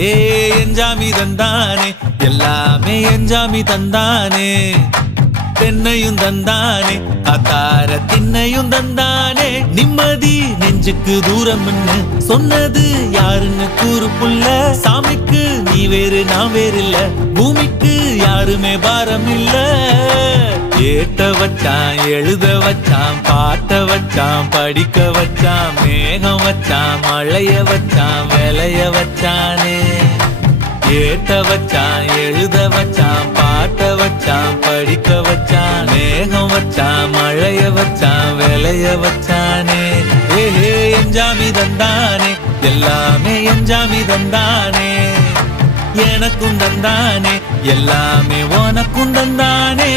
எஞ்சாமி தந்தானே எல்லாமே எஞ்சாமி தந்தானே தென்னையும் தந்தானே அத்தார திண்ணையும் தந்தானே நிம்மதி நெஞ்சுக்கு தூரம் சொன்னது யாருன்னு கூறு புள்ள சாமிக்கு நீ வேறு நான் வேறு இல்ல பூமிக்கு யாருமே பாரம் இல்ல ஏத்த வச்சான் எழுத வச்சான் பாட்ட வச்சான் படிக்க வச்சான் மேகம் வச்சான் மழைய வச்சான் விளைய வச்சானே ஏத்த வச்சான் எழுத வச்சான் பாட்ட வச்சான் படிக்க வச்சான் மேகம் வச்சான் மழைய வச்சான் விளைய வச்சானே ஏஹே எஞ்சாமி தந்தானே எல்லாமே எஞ்சாமி தந்தானே எனக்கும் தந்தானே எல்லாமே உனக்கும் தந்தானே.